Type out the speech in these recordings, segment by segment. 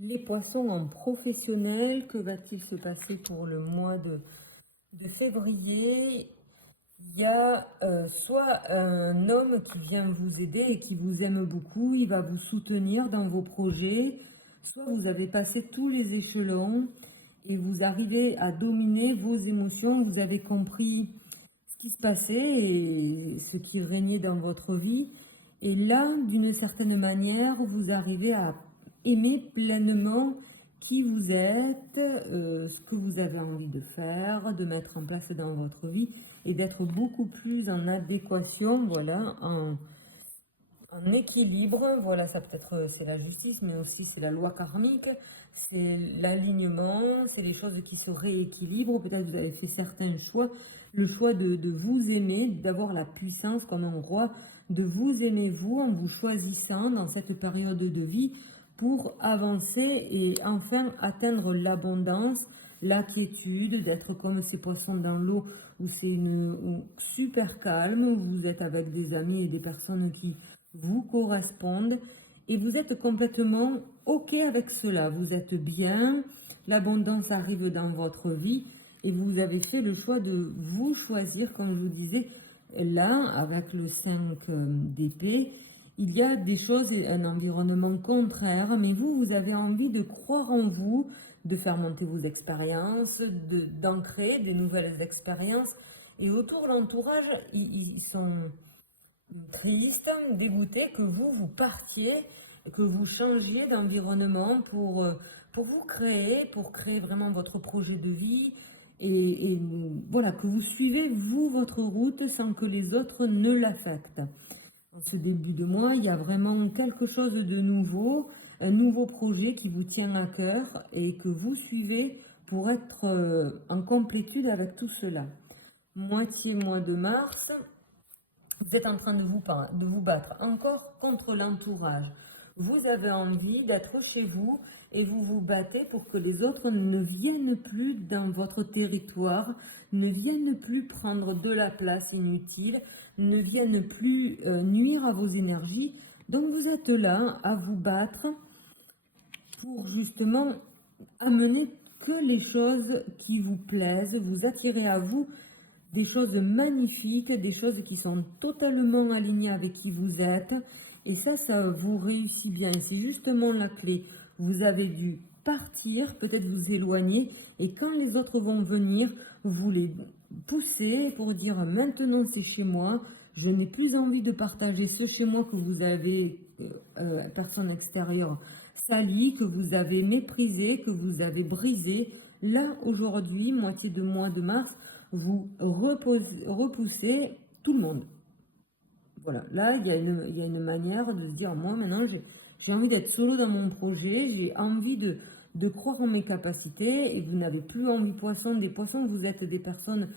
Les poissons en professionnel, que va-t-il se passer pour le mois de février? Il y a soit un homme qui vient vous aider et qui vous aime beaucoup, il va vous soutenir dans vos projets, soit vous avez passé tous les échelons et vous arrivez à dominer vos émotions, vous avez compris ce qui se passait et ce qui régnait dans votre vie. Et là, d'une certaine manière, vous arrivez à aimer pleinement qui vous êtes, ce que vous avez envie de faire, de mettre en place dans votre vie et d'être beaucoup plus en adéquation, voilà, en équilibre. Voilà, ça peut-être c'est la justice, mais aussi c'est la loi karmique, c'est l'alignement, c'est les choses qui se rééquilibrent. Peut-être vous avez fait certains choix, le choix de vous aimer, d'avoir la puissance comme un roi, de vous aimer vous en vous choisissant dans cette période de vie pour avancer et enfin atteindre l'abondance, la quiétude, d'être comme ces poissons dans l'eau où c'est une super calme, où vous êtes avec des amis et des personnes qui vous correspondent et vous êtes complètement OK avec cela. Vous êtes bien, l'abondance arrive dans votre vie et vous avez fait le choix de vous choisir, comme je vous disais, là, avec le 5 d'épée. Il y a des choses, un environnement contraire, mais vous avez envie de croire en vous, de faire monter vos expériences, d'ancrer des nouvelles expériences. Et autour, l'entourage, ils sont triste, dégoûté que vous partiez, que vous changiez d'environnement pour vous créer, pour créer vraiment votre projet de vie. Et voilà, que vous suivez, vous, votre route sans que les autres ne l'affectent. En ce début de mois, il y a vraiment quelque chose de nouveau, un nouveau projet qui vous tient à cœur et que vous suivez pour être en complétude avec tout cela. Moitié mois de mars, vous êtes en train de vous battre encore contre l'entourage. Vous avez envie d'être chez vous et vous vous battez pour que les autres ne viennent plus dans votre territoire, ne viennent plus prendre de la place inutile, ne viennent plus nuire à vos énergies. Donc vous êtes là à vous battre pour justement amener que les choses qui vous plaisent, vous attirer à vous des choses magnifiques, des choses qui sont totalement alignées avec qui vous êtes. Et ça vous réussit bien. Et c'est justement la clé. Vous avez dû partir, peut-être vous éloigner. Et quand les autres vont venir, vous les poussez pour dire maintenant c'est chez moi. Je n'ai plus envie de partager ce chez moi que vous avez, personne extérieure, sali, que vous avez méprisé, que vous avez brisé. Là, aujourd'hui, moitié de mois de mars, vous repoussez tout le monde. Voilà, là, il y a une manière de se dire, moi, maintenant, j'ai envie d'être solo dans mon projet, j'ai envie de croire en mes capacités, et vous n'avez plus envie poisson. Des poissons, vous êtes des personnes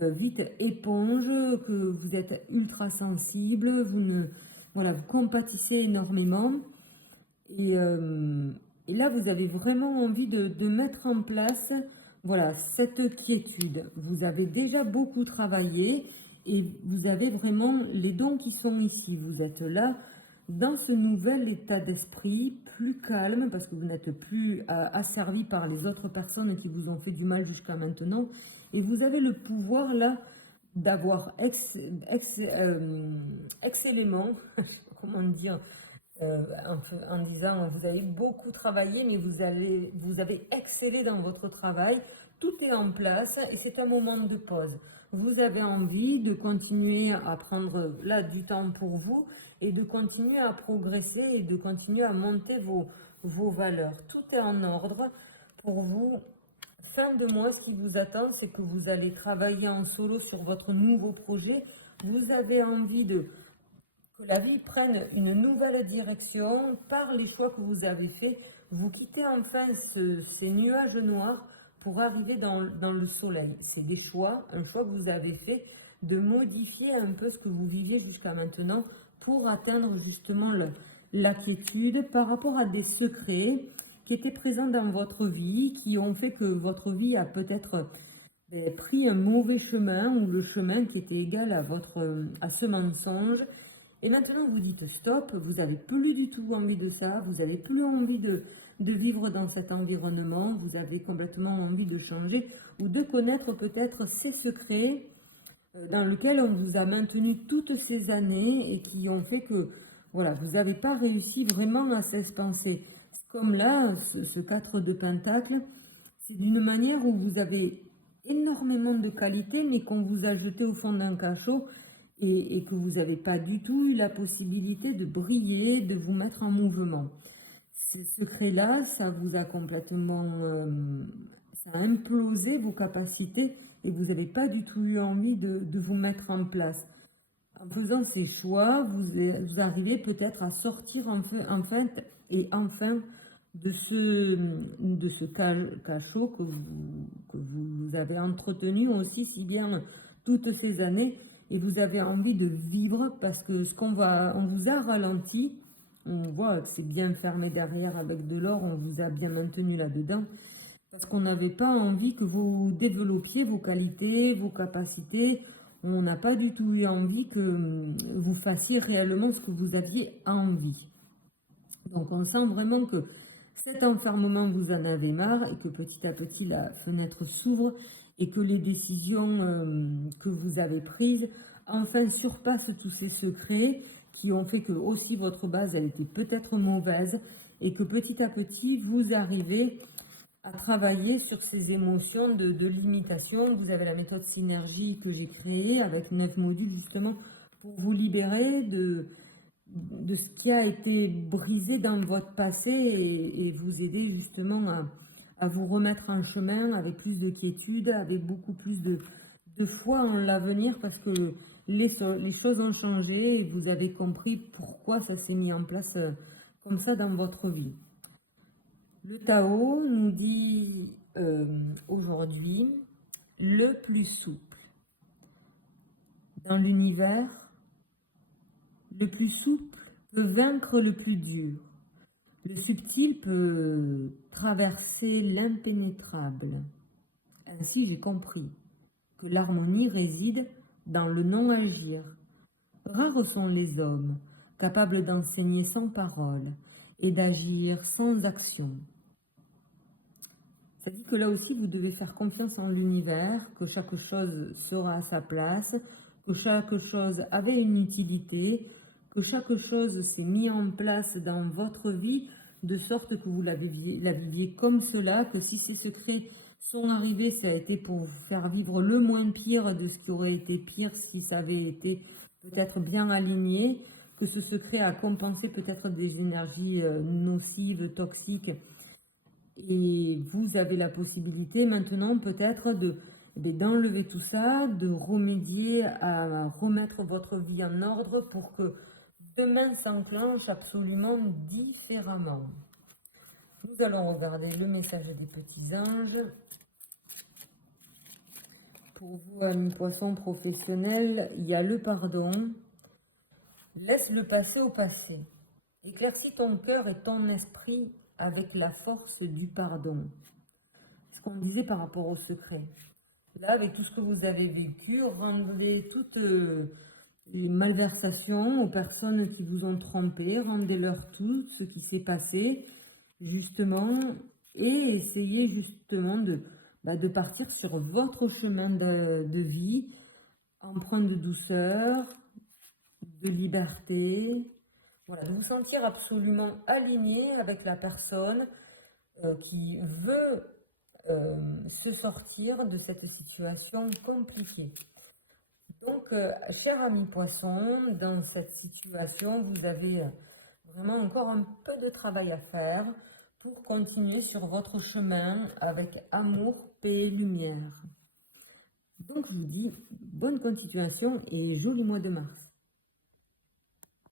vite éponges, que vous êtes ultra sensibles, voilà, vous compatissez énormément. Et, et là, vous avez vraiment envie de mettre en place, voilà, cette quiétude. Vous avez déjà beaucoup travaillé et vous avez vraiment les dons qui sont ici. Vous êtes là dans ce nouvel état d'esprit, plus calme, parce que vous n'êtes plus asservi par les autres personnes qui vous ont fait du mal jusqu'à maintenant. Et vous avez le pouvoir là d'avoir excellemment, comment dire, en disant vous avez beaucoup travaillé, mais vous avez excellé dans votre travail, tout est en place et c'est un moment de pause. Vous avez envie de continuer à prendre là du temps pour vous et de continuer à progresser et de continuer à monter vos valeurs. Tout est en ordre pour vous. Fin de mois, ce qui vous attend, c'est que vous allez travailler en solo sur votre nouveau projet. Vous avez envie que la vie prenne une nouvelle direction par les choix que vous avez faits. Vous quittez enfin ces nuages noirs pour arriver dans le soleil. C'est des choix, un choix que vous avez fait de modifier un peu ce que vous viviez jusqu'à maintenant pour atteindre justement la quiétude par rapport à des secrets qui étaient présents dans votre vie, qui ont fait que votre vie a peut-être pris un mauvais chemin ou le chemin qui était égal à ce mensonge Et maintenant, vous dites stop, vous n'avez plus du tout envie de ça, vous n'avez plus envie de vivre dans cet environnement, vous avez complètement envie de changer ou de connaître peut-être ces secrets dans lesquels on vous a maintenu toutes ces années et qui ont fait que voilà, vous n'avez pas réussi vraiment à s'expanser. Comme là, ce 4 de Pentacle, c'est d'une manière où vous avez énormément de qualités, mais qu'on vous a jeté au fond d'un cachot et que vous n'avez pas du tout eu la possibilité de briller, de vous mettre en mouvement. Ces secrets-là, ça vous a complètement... ça a implosé vos capacités et vous n'avez pas du tout eu envie de vous mettre en place. En faisant ces choix, vous arrivez peut-être à sortir enfin de ce cachot que vous avez entretenu aussi si bien toutes ces années et vous avez envie de vivre parce que on vous a ralenti, on voit que c'est bien fermé derrière avec de l'or, on vous a bien maintenu là-dedans parce qu'on n'avait pas envie que vous développiez vos qualités, vos capacités. On n'a pas du tout eu envie que vous fassiez réellement ce que vous aviez envie. Donc on sent vraiment que cet enfermement, vous en avez marre et que petit à petit la fenêtre s'ouvre et que les décisions que vous avez prises enfin surpassent tous ces secrets qui ont fait que aussi votre base elle était peut-être mauvaise et que petit à petit vous arrivez à travailler sur ces émotions de limitation. Vous avez la méthode synergie que j'ai créée avec 9 modules justement pour vous libérer de ce qui a été brisé dans votre passé et vous aider justement à vous remettre en chemin avec plus de quiétude, avec beaucoup plus de foi en l'avenir parce que les choses ont changé et vous avez compris pourquoi ça s'est mis en place comme ça dans votre vie. Le Tao nous dit aujourd'hui le plus souple. Dans l'univers, le plus souple peut vaincre le plus dur. Le subtil peut traverser l'impénétrable. Ainsi, j'ai compris que l'harmonie réside dans le non-agir. Rares sont les hommes capables d'enseigner sans parole et d'agir sans action. Ça dit que là aussi, vous devez faire confiance en l'univers, que chaque chose sera à sa place, que chaque chose avait une utilité, que chaque chose s'est mise en place dans votre vie, de sorte que vous la viviez comme cela, que si ces secrets sont arrivés, ça a été pour vous faire vivre le moins pire de ce qui aurait été pire si ça avait été peut-être bien aligné, que ce secret a compensé peut-être des énergies nocives, toxiques, et vous avez la possibilité maintenant peut-être d'enlever tout ça, de remédier à remettre votre vie en ordre pour que demain s'enclenche absolument différemment. Nous allons regarder le message des petits anges. Pour vous, amis poissons professionnels, il y a le pardon. Laisse le passé au passé. Éclaircis ton cœur et ton esprit avec la force du pardon. Ce qu'on disait par rapport au secret. Là, avec tout ce que vous avez vécu, rendez toutes les malversations aux personnes qui vous ont trompé, rendez-leur tout ce qui s'est passé, justement, et essayez justement de partir sur votre chemin de vie, empreint de douceur, de liberté, voilà, de vous sentir absolument aligné avec la personne qui veut se sortir de cette situation compliquée. Donc, cher ami poisson, dans cette situation, vous avez vraiment encore un peu de travail à faire pour continuer sur votre chemin avec amour, paix et lumière. Donc, je vous dis bonne continuation et joli mois de mars.